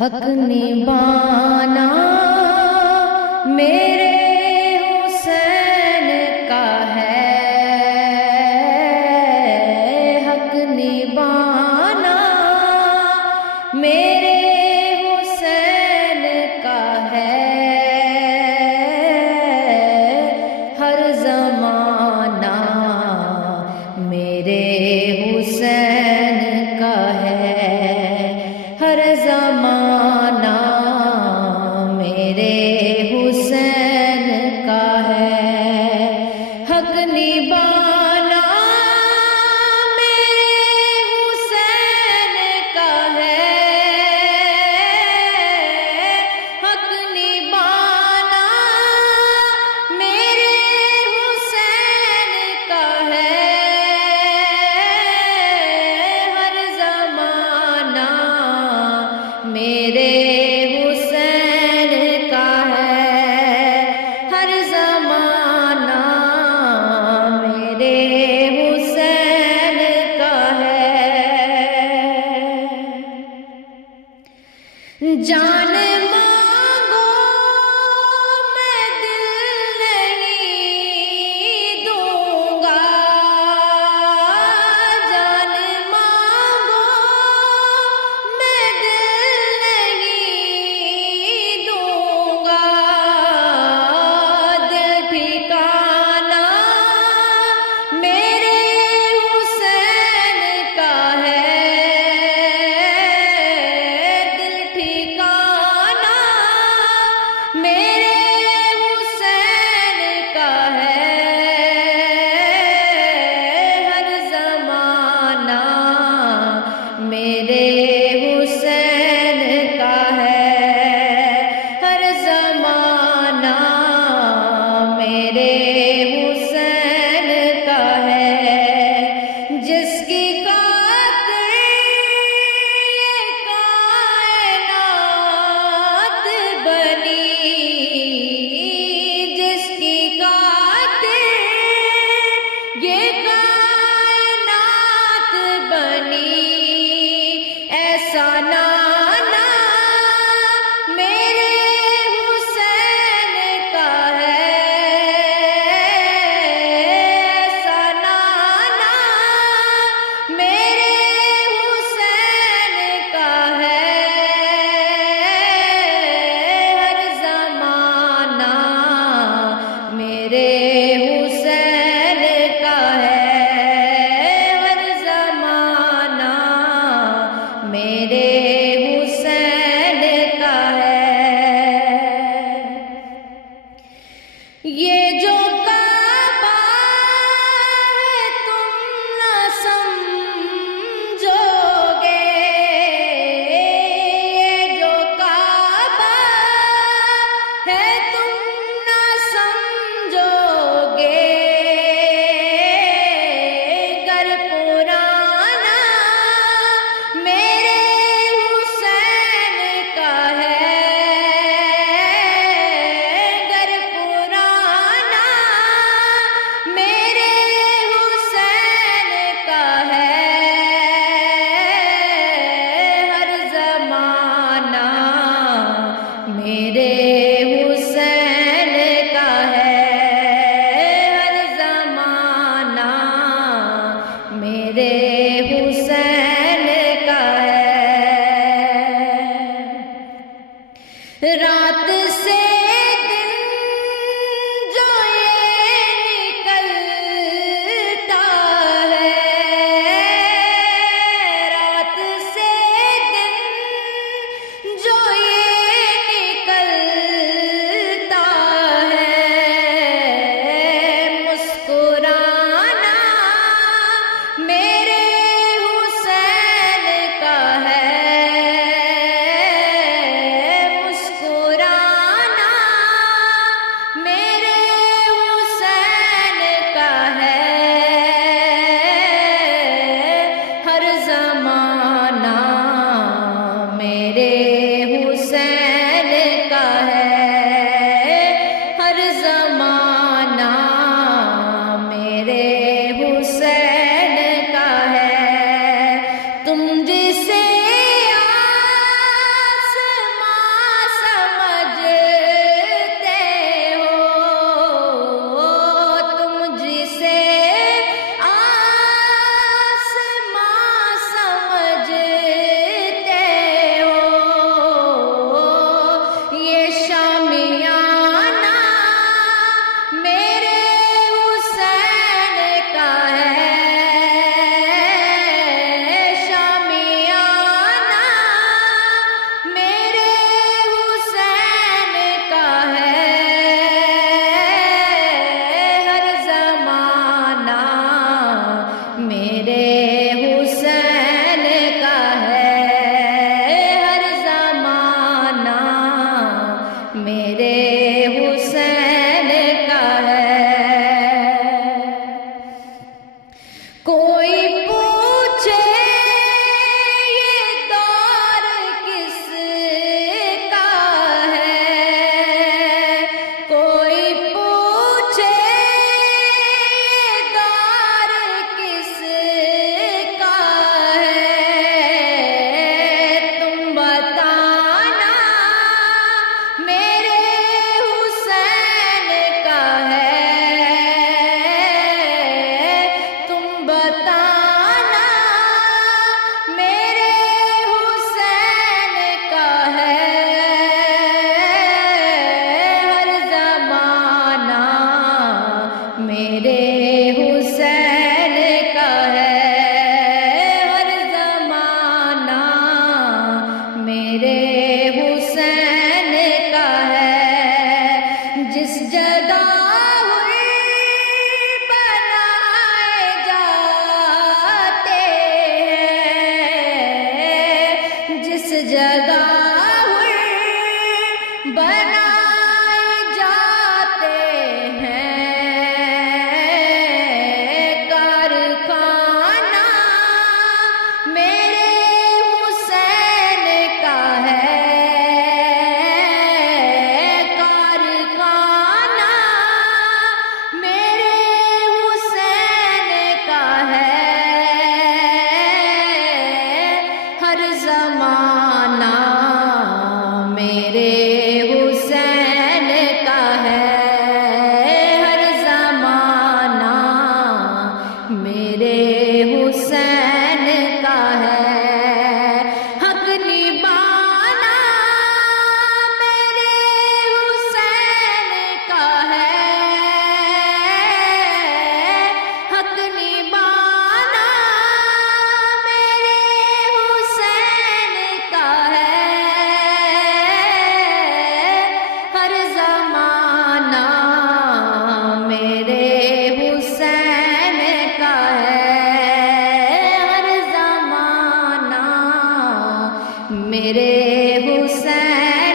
حق نبھانا میرے حسین کا ہے، حق نبھانا میرے حسین کا ہے، ہر زمانہ میرے حسین کا ہے، ہر زمانہ میرے حسین کا ہے، حق نبھانا میرے حسین کا ہے، حق نبھانا میرے حسین کا ہے، ہر زمانہ میرے حسین کا ہے، ہر زمانہ میرے حسین کا ہے، جان مانگو میں دل نہیں دوں گا، جان مانگو میں دل نہیں دوں گا، دل ٹھکانا میرے حسین کا ہے، دل ٹھکانا میرے حسین کا ہے، ہر زمانہ میرے حسین کا ہے، ہر زمانہ میرے حسین کا ہے، جس کی خاطر یہ کائنات بنی، جس کی خاطر یہ کائنات بنی، ایسا نانا میرے حسین کا ہے، ایسا نانا میرے حسین کا ہے، ہر زمانہ میرے حسین کا ہے، ہر زمانہ میرے حسین کا ہے، یہ جو کعبہ ہے تم نہ سمجھو گے، یہ جو کعبہ ہے تم نہ سمجھو گے، گر پرانا میرے حسین کا ہے، گر پرانا میرے حسین کا ہے، ہر زمانہ میرے حسین کا ہے، ہر زمانہ میرے حسین کا ہے، رات سے دن جو یہ نکلتا ہے، رات سے دن جو یہ نکلتا ہے، مسکرانا میرے حسین کا ہے، مسکرانا میرے حسین کا ہے، ہر زمانہ میرے حسین کا ہے، ہر زمانہ میرے حسین کا ہے، تم جسے آس میرے حسین کا ہے، جس جگہ بنائے جاتے ہیں، جس جگہ بنائے جاتے ہیں، کارخانہ میرے حسین کا ہے، کارخانہ میرے حسین کا ہے، ہر زمانہ میرے حسین کا ہے، ہر زمانہ میرے حسین کا ہے، حق نبھانا میرے حسین کا ہے، حق نبھانا میرے حسین کا ہے، ہر زمانہ میرے حسین کا ہے، ہر زمانہ میرے حسین